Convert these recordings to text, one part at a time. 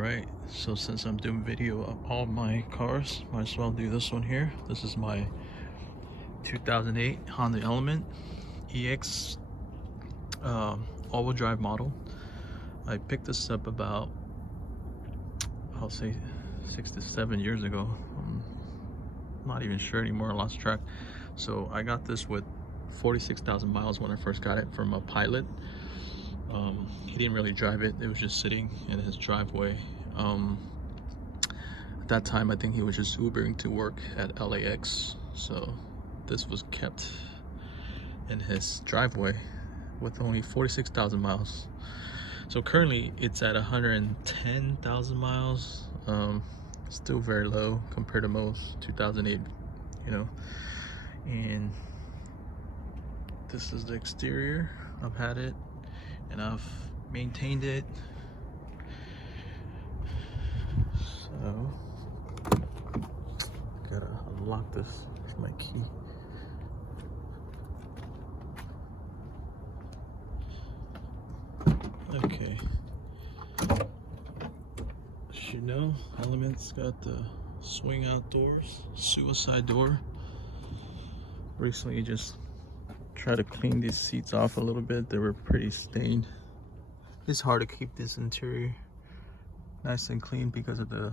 Alright, so since I'm doing video of all my cars, might as well do this one here. This is my 2008 Honda Element EX all-wheel drive model. I picked this up about, I'll say 6 to 7 years ago. I'm not even sure anymore, I lost track. So I got this with 46,000 miles when I first got it from a pilot. He didn't really drive it, it was just sitting in his driveway. At that time I think he was just Ubering to work at LAX, so this was kept in his driveway with only 46,000 miles. So currently it's at 110,000 miles. Still very low compared to most. 2008, you know. And this is the exterior. I've had it and I've maintained it. So gotta unlock this with my key. Okay. As you know, Element's got the swing out doors, suicide door. Recently just tried to clean these seats off a little bit. They were pretty stained. It's hard to keep this interior nice and clean because of the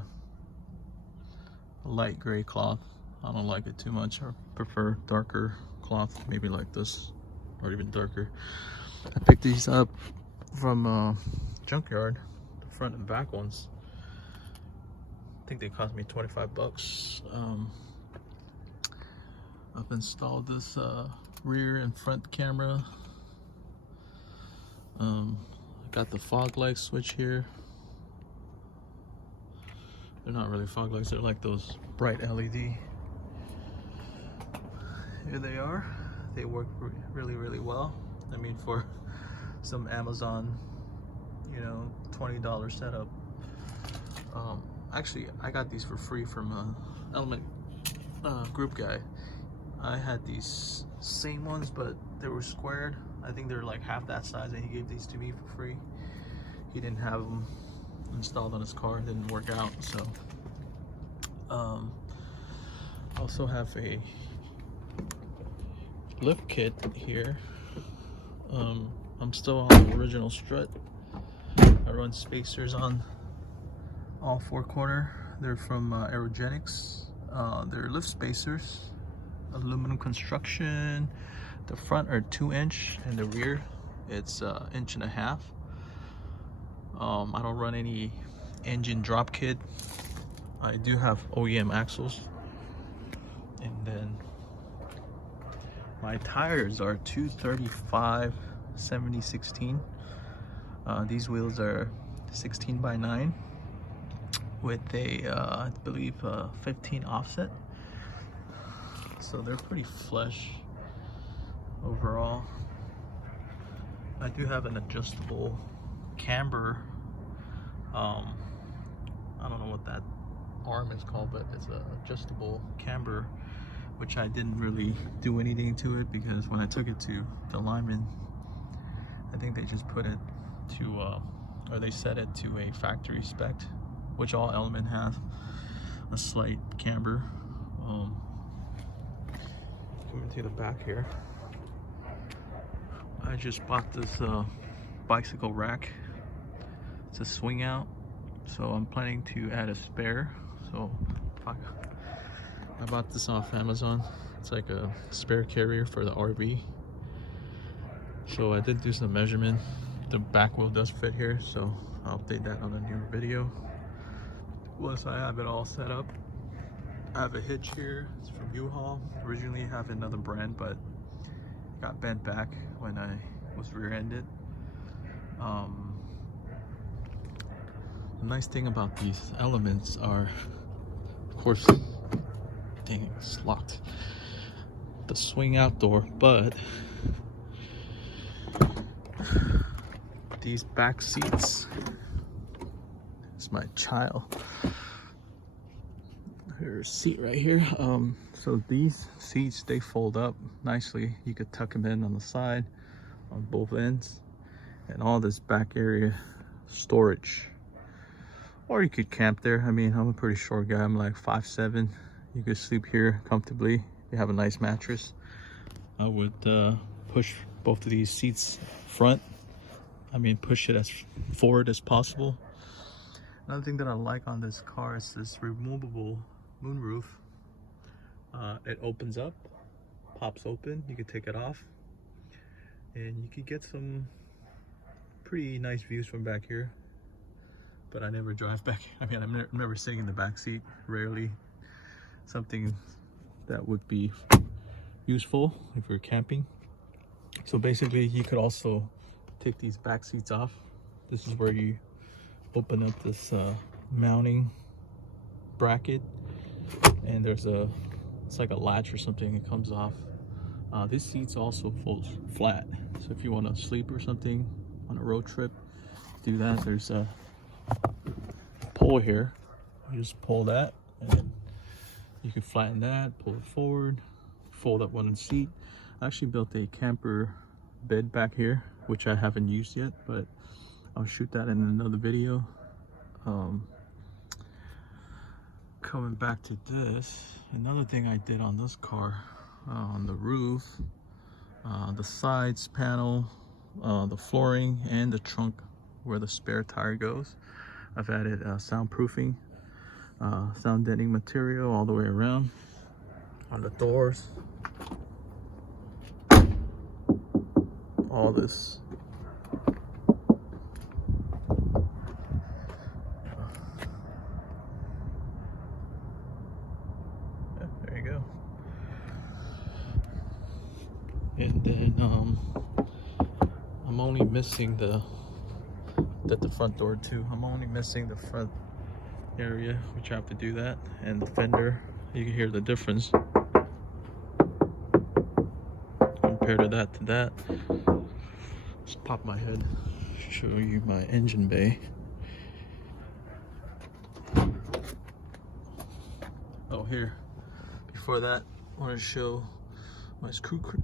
light gray cloth. I don't like it too much. I prefer darker cloth, maybe like this or even darker. I picked these up from junkyard, the front and back ones. I think they cost me 25 bucks. I've installed this rear and front camera. Got the fog light switch here. They're not really fog lights, they're like those bright LED. Here they are. They work really well. I mean, for some Amazon, you know, $20 setup. Actually, I got these for free from Element group guy. I had these same ones, but they were squared. I think they're like half that size, and he gave these to me for free. He didn't have them installed on his car, it didn't work out. So also have a lift kit here. I'm still on the original strut. I run spacers on all 4-quarter. They're from Aerogenics. They're lift spacers, aluminum construction. The front are 2-inch and the rear it's 1.5 inches. I don't run any engine drop kit. I do have OEM axles, and then my tires are 235 70/16. These wheels are 16/9 with a I believe 15 offset, so they're pretty flush overall. I do have an adjustable camber. I don't know what that arm is called, but it's an adjustable camber, which I didn't really do anything to it because when I took it to the lineman, I think they just put it to or they set it to a factory spec, which all Element have, a slight camber. Coming to the back here, I just bought this bicycle rack. It's a swing out, so I'm planning to add a spare. So I bought this off Amazon. It's like a spare carrier for the RV. So I did do some measurement. The back wheel does fit here, so I'll update that on a new video once I have it all set up. I have a hitch here. It's from U-Haul. Originally I have another brand, but it got bent back when I was rear-ended. The nice thing about these Elements are, of course, dang, it's locked, the swing out door, but these back seats, it's my child, her seat right here. So these seats, they fold up nicely. You could tuck them in on the side, on both ends, and all this back area storage. or you could camp there. I mean, I'm a pretty short guy. I'm like 5'7". You could sleep here comfortably. You have a nice mattress. I would push both of these seats front. I mean, push it as forward as possible. Another thing that I like on this car is this removable moonroof. It opens up, pops open. You could take it off, and you could get some pretty nice views from back here. But I never drive back. I mean, I'm never sitting in the back seat. Rarely. Something that would be useful if you're camping. So basically, you could also take these back seats off. This is where you open up this mounting bracket, and there's it's like a latch or something. It comes off. This seat's also folds flat, so if you want to sleep or something on a road trip, do that. There's a pole here. You just pull that, and then you can flatten that, pull it forward, fold up one seat. I actually built a camper bed back here, which I haven't used yet, but I'll shoot that in another video. Coming back to this, another thing I did on this car, on the roof, the sides panel, the flooring, and the trunk where the spare tire goes, I've added soundproofing, sound deadening material all the way around. On the doors, all this. Yeah, there you go. And then I'm only missing the front door too. I'm only missing the front area, which I have to do that, and the fender. You can hear the difference compared to that. Let's pop my head, show you my engine bay. Oh, here. Before that, I want to show my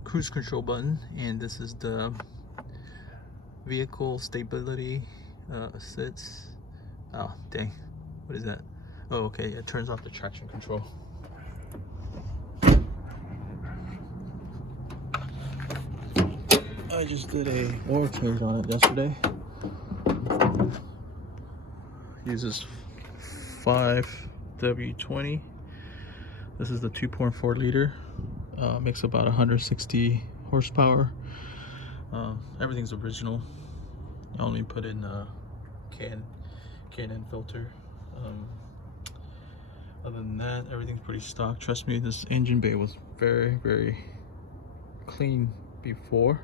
cruise control button, and this is the vehicle stability assist. Oh, dang. What is that? Oh, okay. It turns off the traction control. I just did a oil change on it yesterday. Uses 5W20. This is the 2.4 liter. Makes about 160 horsepower. Everything's original. I only put in K&N filter. Other than that, everything's pretty stock. Trust me, this engine bay was very, very clean before.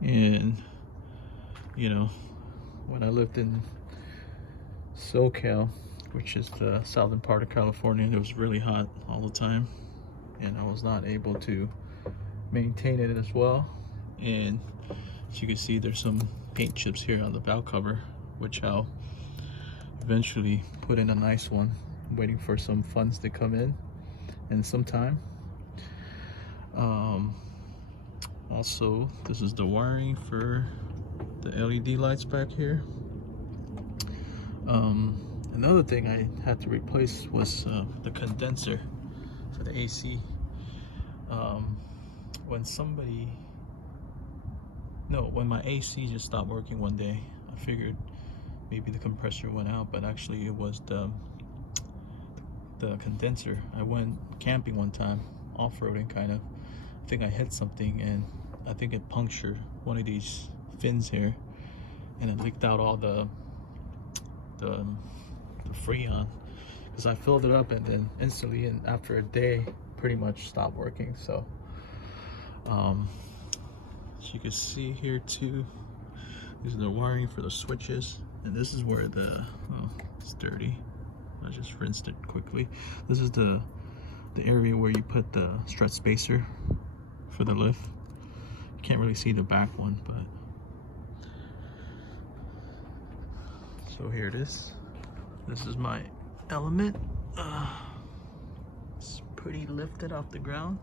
And you know, when I lived in SoCal, which is the southern part of California, it was really hot all the time, and I was not able to maintain it as well. And as you can see, there's some paint chips here on the valve cover, which I'll eventually put in a nice one. I'm waiting for some funds to come in some time. Also, this is the wiring for the LED lights back here. Another thing I had to replace was the condenser for the AC. When my AC just stopped working one day, I figured maybe the compressor went out, but actually it was the condenser. I went camping one time, off-roading kind of. I think I hit something, and I think it punctured one of these fins here, and it leaked out all the Freon, because I filled it up and then instantly, and after a day, pretty much stopped working. So as you can see here too, these are the wiring for the switches, and this is where it's dirty. I just rinsed it quickly. This is the area where you put the strut spacer for the lift. You can't really see the back one, but so here it is. This is my Element. It's pretty lifted off the ground.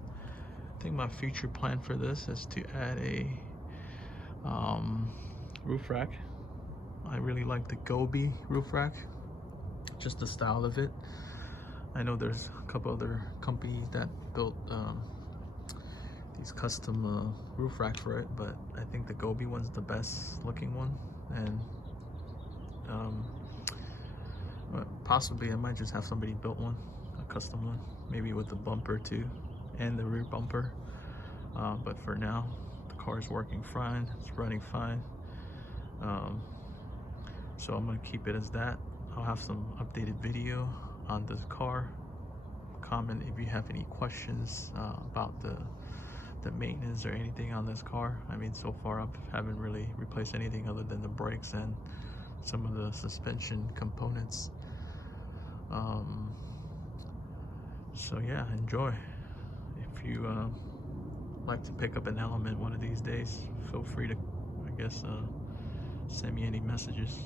I think my future plan for this is to add a roof rack. I really like the Gobi roof rack. just the style of it. I know there's a couple other companies that built these custom roof racks for it, but I think the Gobi one's the best looking one, and possibly I might just have somebody build one, a custom one, maybe with the bumper too and the rear bumper. But for now, the car is working fine, it's running fine, so I'm gonna keep it as that. I'll have some updated video on this car. Comment if you have any questions about the maintenance or anything on this car. I mean, so far I haven't really replaced anything other than the brakes and some of the suspension components. So yeah, enjoy. If you like to pick up an Element one of these days, feel free to, I guess, send me any messages.